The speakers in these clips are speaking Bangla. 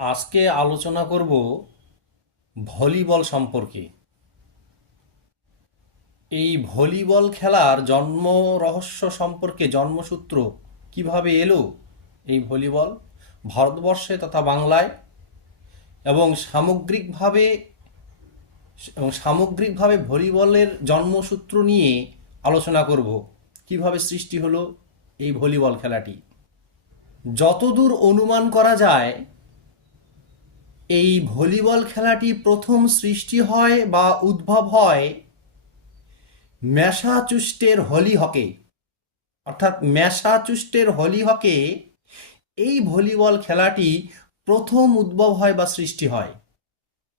আজকে আলোচনা করব ভলিবল সম্পর্কে। এই ভলিবল খেলার জন্ম রহস্য সম্পর্কে জন্মসূত্র কীভাবে এলো এই ভলিবল ভারতবর্ষে তথা বাংলায় এবং সামগ্রিকভাবে এবং সামগ্রিকভাবে ভলিবলের জন্মসূত্র নিয়ে আলোচনা করব। কীভাবে সৃষ্টি হলো এই ভলিবল খেলাটি? যতদূর অনুমান করা যায় এই ভলিবল খেলাটি প্রথম সৃষ্টি হয় বা উদ্ভব হয় ম্যাসাচুস্টের হলি হকে। অর্থাৎ ম্যাসাচুস্টের হলি হকে এই ভলিবল খেলাটি প্রথম উদ্ভব হয় বা সৃষ্টি হয়।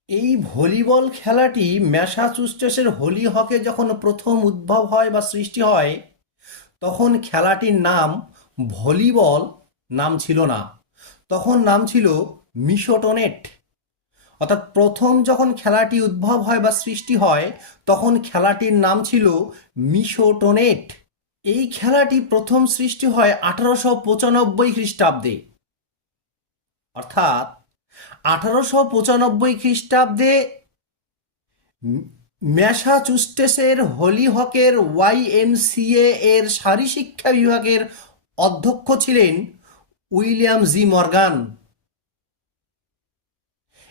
এই ভলিবল খেলাটি ম্যাসাচুস্টেসের হোলি হকে যখন প্রথম উদ্ভব হয় বা সৃষ্টি হয়, তখন খেলাটির নাম ভলিবল নাম ছিল না। তখন নাম ছিল মিশোটোনেট। অর্থাৎ প্রথম যখন খেলাটি উদ্ভব হয় বা সৃষ্টি হয়, তখন খেলাটির নাম ছিল মিশোটোনেট। এই খেলাটি প্রথম সৃষ্টি হয় আঠারোশো পঁচানব্বই খ্রিস্টাব্দে। অর্থাৎ আঠারোশো পঁচানব্বই খ্রিস্টাব্দে ম্যাসাচুস্টেসের হলিহকের ওয়াইএমসিএ এর শারীরশিক্ষা বিভাগের অধ্যক্ষ ছিলেন উইলিয়াম জি মর্গান।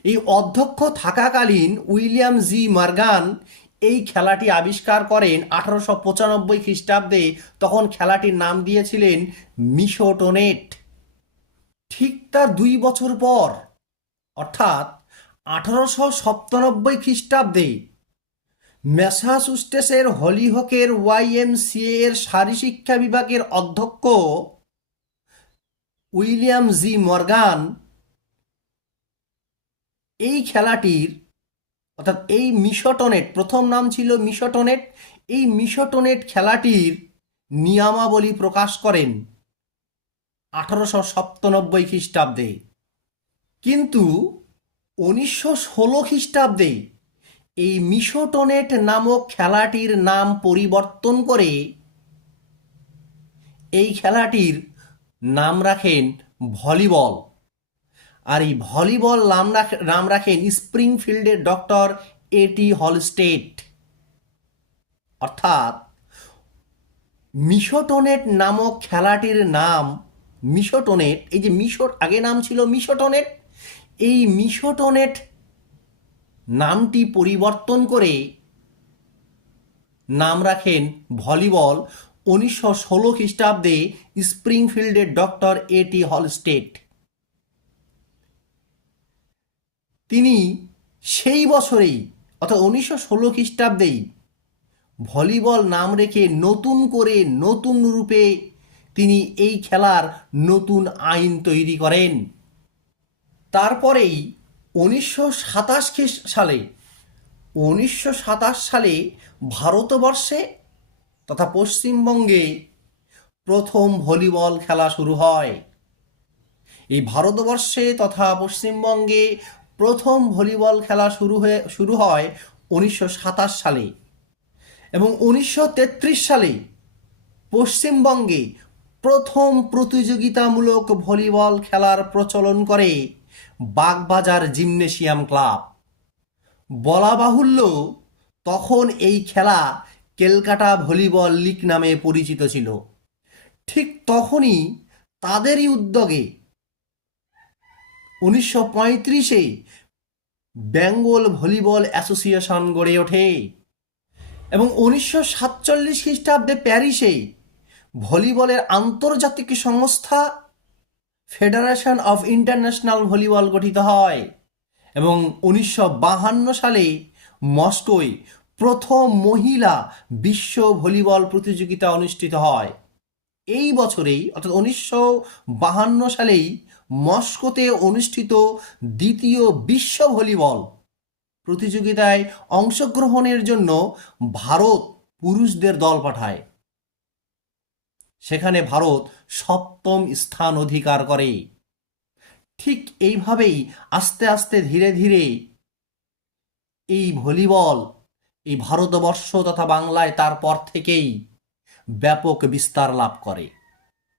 এই অধ্যক্ষ থাকাকালীন উইলিয়াম জি. মর্গান এই খেলাটি আবিষ্কার করেন আঠারোশো পঁচানব্বই খ্রিস্টাব্দে। তখন খেলাটির নাম দিয়েছিলেন মিশোটোনেট ঠিক তার দুই বছর পর, অর্থাৎ আঠারোশো সপ্তানব্বই খ্রিস্টাব্দে, ম্যাসাচুস্টেসের হলিহকের ওয়াইএমসিএ এর শারীরশিক্ষা বিভাগের অধ্যক্ষ উইলিয়াম জি. মর্গান এই খেলাটির, অর্থাৎ এই মিশোটোনেট, প্রথম নাম ছিল মিশোটোনেট, এই মিশোটোনেট খেলাটির নিয়মাবলী প্রকাশ করেন আঠারোশো সপ্তানব্বই খ্রিস্টাব্দে। কিন্তু উনিশশো ষোলো খ্রিস্টাব্দে এই মিশোটোনেট নামক খেলাটির নাম পরিবর্তন করে এই খেলাটির নাম রাখেন ভলিবল। আর এই ভলিবল নাম রাখ, নাম রাখেন স্প্রিংফিল্ডের ডক্টর এটি হলস্টেট অর্থাৎ মিশোটোনেট নামক খেলাটির নাম মিশোটোনেট, এই যে মিশোর আগে নাম ছিল মিশোটোনেট, এই মিশোটোনেট নামটি পরিবর্তন করে নাম রাখেন ভলিবল উনিশশো ষোলো খ্রিস্টাব্দে স্প্রিংফিল্ডের ডক্টর এটি হলস্টেট তিনি সেই বছরেই, অর্থাৎ উনিশশো ষোলো খ্রিস্টাব্দেই ভলিবল নাম রেখে নতুন করে নতুন রূপে তিনি এই খেলার নতুন আইন তৈরি করেন। তারপরেই উনিশশো সাতাশ সালে, উনিশশো সাতাশ সালে ভারতবর্ষে তথা পশ্চিমবঙ্গে প্রথম ভলিবল খেলা শুরু হয়। এই ভারতবর্ষে তথা পশ্চিমবঙ্গে প্রথম ভলিবল খেলা শুরু হয়ে, শুরু হয় উনিশশো সাতাশ সালে এবং উনিশশো তেত্রিশ সালে পশ্চিমবঙ্গে প্রথম প্রতিযোগিতামূলক ভলিবল খেলার প্রচলন করে বাগবাজার জিমনেশিয়াম ক্লাব। বলা বাহুল্য, তখন এই খেলা কেলকাটা ভলিবল লিগ নামে পরিচিত ছিল। ঠিক তখনই তাদেরই উদ্যোগে উনিশশো পঁয়ত্রিশে বেঙ্গল ভলিবল অ্যাসোসিয়েশন গড়ে ওঠে। এবং উনিশশো সাতচল্লিশ খ্রিস্টাব্দে প্যারিসে ভলিবলের আন্তর্জাতিক সংস্থা ফেডারেশন অফ ইন্টারন্যাশনাল ভলিবল গঠিত হয়। এবং উনিশশো বাহান্ন সালে মস্কোয় প্রথম মহিলা বিশ্ব ভলিবল প্রতিযোগিতা অনুষ্ঠিত হয়। এই বছরেই, অর্থাৎ উনিশশো বাহান্ন সালেই মস্কোতে অনুষ্ঠিত দ্বিতীয় বিশ্ব ভলিবল প্রতিযোগিতায় অংশগ্রহণের জন্য ভারত পুরুষদের দল পাঠায়। সেখানে ভারত সপ্তম স্থান অধিকার করে। ঠিক এইভাবেই আস্তে আস্তে ধীরে ধীরে এই ভলিবল, এই ভারতবর্ষ তথা বাংলায় তারপর থেকেই ব্যাপক বিস্তার লাভ করে।